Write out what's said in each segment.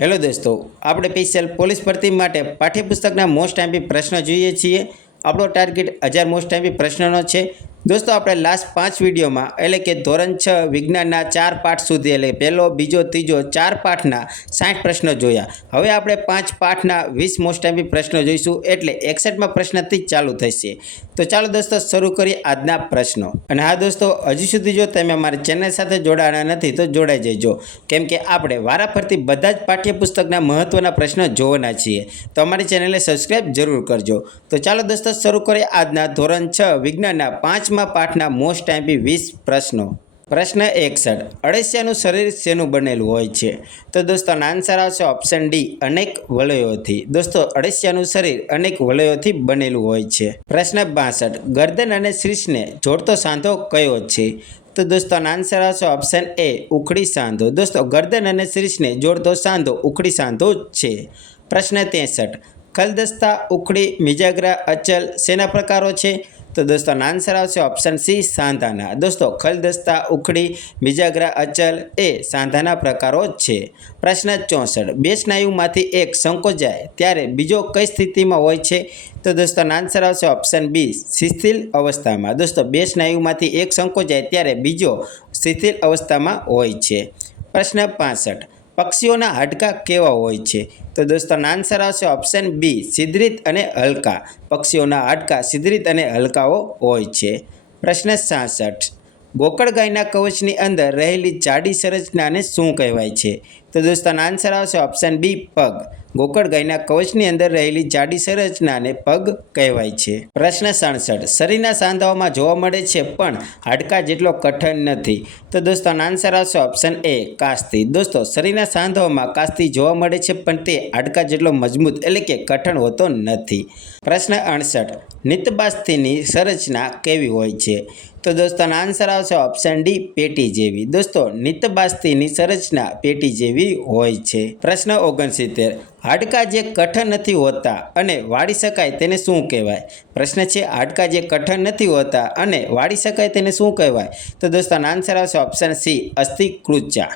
Hello દોસ્તો, આપણે special police ભરતી માટે પાઠ્યપુસ્તકના મોસ્ટ એમ્પી પ્રશ્ન જોઈએ છીએ. આપણો ટાર્ગેટ હજાર મોસ્ટ એમ્પી પ્રશ્નનો છે. દોસ્તો, આપણે લાસ્ટ પાંચ વિડીયોમાં, એટલે કે ધોરણ છ વિજ્ઞાનના ચાર પાઠ સુધી, એટલે પહેલો, બીજો, ત્રીજો, ચાર પાઠના સાઠ પ્રશ્નો જોયા. હવે આપણે પાંચ પાઠના વીસ મોસ્ટ એમપી પ્રશ્નો જોઈશું, એટલે એકસઠમાં પ્રશ્નથી ચાલુ થશે. તો ચાલો દોસ્તો, શરૂ કરીએ આજના પ્રશ્નો. અને હા દોસ્તો, હજી સુધી જો તમે અમારી ચેનલ સાથે જોડાણા નથી, તો જોડાઈ જજો. કેમ કે આપણે વારાફરતી બધા જ પાઠ્યપુસ્તકના મહત્ત્વના પ્રશ્નો જોવાના છીએ. તો અમારી ચેનલને સબસ્ક્રાઈબ જરૂર કરજો. તો ચાલો દોસ્તો, શરૂ કરીએ આજના ધોરણ છ વિજ્ઞાનના પાંચમા પાઠના મોસ્ટ એમપી વીસ પ્રશ્નો. પ્રશ્ન એકસઠ. અળસિયાનું શરીર શેનું બનેલું હોય છે? તો દોસ્તો આન્સર આવશે ઓપ્શન ડી અનેક વલયોથી. દોસ્તો, અળસિયાનું શરીર અનેક વલયોથી બનેલું હોય છે. પ્રશ્ન બાસઠ. ગરદન અને શીર્ષને જોડતો સાંધો કયો છે? તો દોસ્તો આન્સર આવશે ઓપ્શન એ ઉખડી સાંધો. દોસ્તો, ગરદન અને શીર્ષને જોડતો સાંધો ઉખડી સાંધો છે. પ્રશ્ન ત્રેસઠ ખલદસ્તા, ઉખડી, મિજાગરા, અચલ શેના પ્રકારો છે? તો દોસ્તો આન્સર આવશે ઓપ્શન સી સાંધાના. દોસ્તો ખલદસ્તા ઉખડી મિજાગરા અચલ એ સાંધાના પ્રકારો છે. પ્રશ્ન ચોસઠ. બે સ્નાયુમાંથી એક સંકોચાય ત્યારે બીજો કઈ સ્થિતિમાં હોય છે? તો દોસ્તો આન્સર આવશે ઓપ્શન બી શિથિલ અવસ્થામાં. દોસ્તો બે સ્નાયુમાંથી એક સંકોચાય ત્યારે બીજો શિથિલ અવસ્થામાં હોય છે. પ્રશ્ન પાસઠ. પક્ષીઓના હાડકાં કેવા હોય છે? તો દોસ્તો આન્સર આવશે ઓપ્શન બી સિદ્રિત અને હલકા. પક્ષીઓના હાડકાં સિદ્રિત અને હલકાઓ હોય છે. પ્રશ્ન સાસઠ ગોકળ ગાયના કવચની અંદર રહેલી જાડી સંરચનાને શું કહેવાય છે? તો દોસ્તો આન્સર આવશે ઓપ્શન બી પગ. ગોકળ ગાયના કવચની અંદર રહેલી જાડી સંરચનાને પગ કહેવાય છે. પ્રશ્ન સાણસઠ. શરીરના સાંધાઓમાં જોવા મળે છે પણ હાડકા જેટલો કઠણ નથી. તો દોસ્તો આન્સર આવશે ઓપ્શન એ કાસ્તી. દોસ્તો, શરીરના સાંધાઓમાં કાસ્તી જોવા મળે છે પણ તે હાડકા જેટલો મજબૂત એટલે કે કઠણ હોતો નથી. પ્રશ્ન અડસઠ. નિતબાસ્તીની સંરચના કેવી હોય છે? તો દોસ્તો આન્સર આવશે ઓપ્શન ડી પેટી જેવી. દોસ્તો, નિતબાસ્તીની સંરચના પેટી જેવી હોય છે. પ્રશ્ન ઓગણસિત્તેર. હાડકાં જે કઠણ નથી હોતા અને વાળી શકાય તેને શું કહેવાય? પ્રશ્ન છે, હાડકાં જે કઠણ નથી હોતા અને વાળી શકાય તેને શું કહેવાય? તો દોસ્તો આન્સર આવશે ઓપ્શન સી અસ્થિકૃચા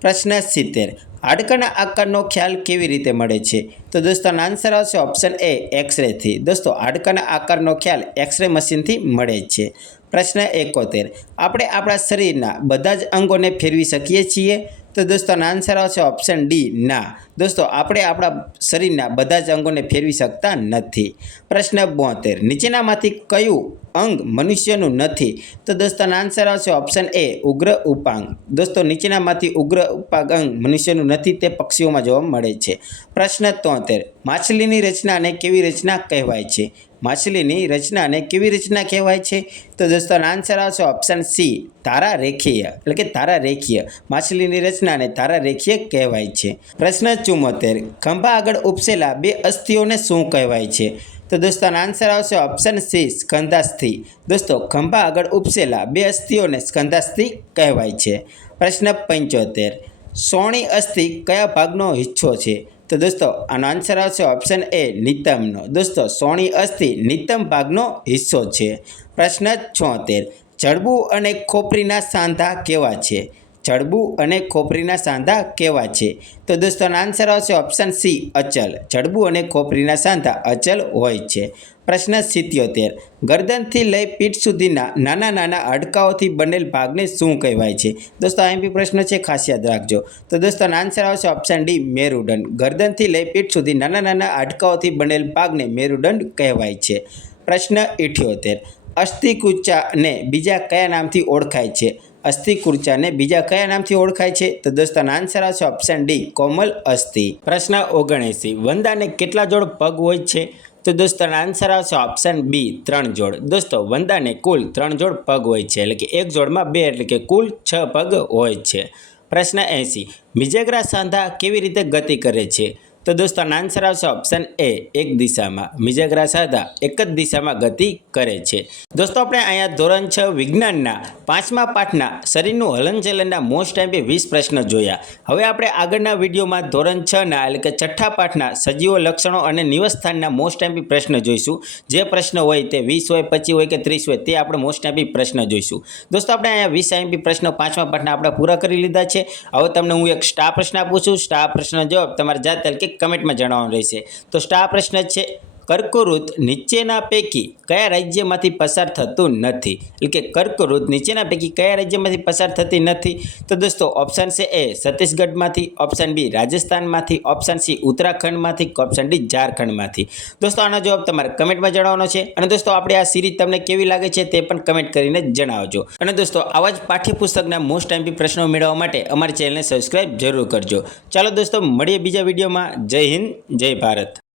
પ્રશ્ન સિત્તેર. હાડકાના આકારનો ખ્યાલ કેવી રીતે મળે છે? તો દોસ્તો આન્સર આવશે ઓપ્શન એ એક્સરેથી દોસ્તો, હાડકાના આકારનો ખ્યાલ એક્સરે મશીનથી મળે છે. પ્રશ્ન એકોતેર. આપણે આપણા શરીરના બધા જ અંગોને ફેરવી શકીએ છીએ? તો દોસ્તો આન્સર આવશે ઓપ્શન ડી ના. દોસ્તો, આપણે આપણા શરીરના બધા જ અંગોને ફેરવી શકતા નથી. પ્રશ્ન બોતેર. નીચેનામાંથી કયું અંગ મનુષ્યનું નથી. તો દોસ્તો આન્સર આવશે ઓપ્શન એ ઉગ્ર ઉપાંગ. દોસ્તો, નીચેનામાંથી ઉગ્ર ઉપાંગ અંગ મનુષ્યનું નથી તે પક્ષીઓમાં જોવા મળે છે. પ્રશ્ન તોતેર, માછલીની રચનાને કેવી રચના કહેવાય છે? માછલીની રચનાને કેવી રચના કહેવાય છે? તો દોસ્તો આન્સર આવશે ઓપ્શન સી તારા રેખીય એટલે કે તારા રેખીય માછલીની રચનાને તારા રેખીય કહેવાય છે. પ્રશ્ન ચુમ્મોતેર ખંભા આગળ ઉપસેલા બે અસ્થિઓને શું કહેવાય છે? તો દોસ્તો આન્સર આવશે ઓપ્શન સી સ્કંદાસ્થિ. દોસ્તો ખંભા આગળ ઉપસેલા બે અસ્થિઓને સ્કંદાસ્થિ કહેવાય છે. પ્રશ્ન પંચોતેર, સોણી અસ્થિ કયા ભાગનો હિસ્સો છે? તો દોસ્તો આનો આન્સર આવશે ઓપ્શન એ નિતમનો. દોસ્તો સોણી અસ્થિ નિતમ ભાગનો હિસ્સો છે. પ્રશ્ન છોતેર, જડબું અને ખોપરીના સાંધા કેવા છે? જડબું અને ખોપરીના સાંધા કેવા છે? તો દોસ્તો, આનો આન્સર આવશે ઓપ્શન સી અચલ. જડબું અને ખોપરીના સાંધા અચલ હોય છે. પ્રશ્ન સિત્યોતેર. ગરદનથી લઈ પીઠ સુધીના નાના નાના હાડકાઓથી બનેલ ભાગને શું કહેવાય છે? દોસ્તો, આ બી પ્રશ્ન છે, ખાસ યાદ રાખજો. તો દોસ્તો, આનો આન્સર આવશે ઓપ્શન ડી મેરુદંડ. ગરદનથી લઈ પીઠ સુધી નાના નાના હાડકાઓથી બનેલ ભાગને મેરુદંડ કહેવાય છે. પ્રશ્ન ઇઠ્યોતેર. અસ્થિકુચાને બીજા કયા નામથી ઓળખાય છે? અસ્થિકુર્ચાને બીજા કયા નામથી ઓળખાય છે? તો દોસ્તો આન્સર આવશે ઓપ્શન ડી કોમલ અસ્થિ. પ્રશ્ન ઓગણએંસી વંદાને કેટલા જોડ પગ હોય છે? તો દોસ્તો આન્સર આવશે ઓપ્શન બી ત્રણ જોડ. દોસ્તો વંદાને કુલ ત્રણ જોડ પગ હોય છે, એટલે કે એક જોડમાં બે, એટલે કે કુલ છ પગ હોય છે. પ્રશ્ન એંસી મિજેગ્રા સાંધા કેવી રીતે ગતિ કરે છે? તો દોસ્તો આનો આન્સર આવશે ઓપ્શન એ એક દિશામાં. મિજાગરા સાધા એક જ દિશામાં ગતિ કરે છે. દોસ્તો, આપણે અહીંયા ધોરણ છ વિજ્ઞાનના પાંચમા પાઠના શરીરનું હલનચલનના મોસ્ટ ટાઈમ વીસ પ્રશ્ન જોયા. હવે આપણે આગળના વિડીયોમાં ધોરણ છના એટલે કે છઠ્ઠા પાઠના સજીવો લક્ષણો અને નિવસ્થાનના મોસ્ટ ટાઈમ પ્રશ્ન જોઈશું. જે પ્રશ્ન હોય તે વીસ હોય, પચીસ હોય કે ત્રીસ હોય, તે આપણે મોસ્ટ ટાઈમ પ્રશ્ન જોઈશું. દોસ્તો, આપણે અહીંયા વીસ આઈએમપી પ્રશ્નો પાંચમા પાઠના આપણે પૂરા કરી લીધા છે. હવે તમને હું એક સ્ટાર પ્રશ્ન આપું છું. સ્ટાર પ્રશ્ન જવાબ તમારે જાતે કે કમેન્ટમાં જણાવવાનું રહેશે. તો સ્ટાર પ્રશ્ન છે. કર્કવૃત નીચેના પૈકી કયા રાજ્યમાંથી પસાર થતું નથી? એટલે કે કર્કવૃત નીચેના પૈકી કયા રાજ્યમાંથી પસાર થતી નથી? તો દોસ્તો ઓપ્શન છે એ છત્તીસગઢમાંથી ઓપ્શન બી રાજસ્થાનમાંથી ઓપ્શન સી ઉત્તરાખંડમાંથી ઓપ્શન ડી ઝારખંડમાંથી. દોસ્તો, આનો જવાબ તમારે કમેન્ટમાં જણાવવાનો છે. અને દોસ્તો, આપણે આ સિરીઝ તમને કેવી લાગે છે તે પણ કમેન્ટ કરીને જણાવજો. અને દોસ્તો, આવા જ પાઠ્યપુસ્તકના મોસ્ટ ટાઈમ પ્રશ્નો મેળવવા માટે અમારી ચેનલને સબસ્ક્રાઇબ જરૂર કરજો. ચાલો દોસ્તો, મળીએ બીજા વિડીયોમાં. જય હિન્દ, જય ભારત.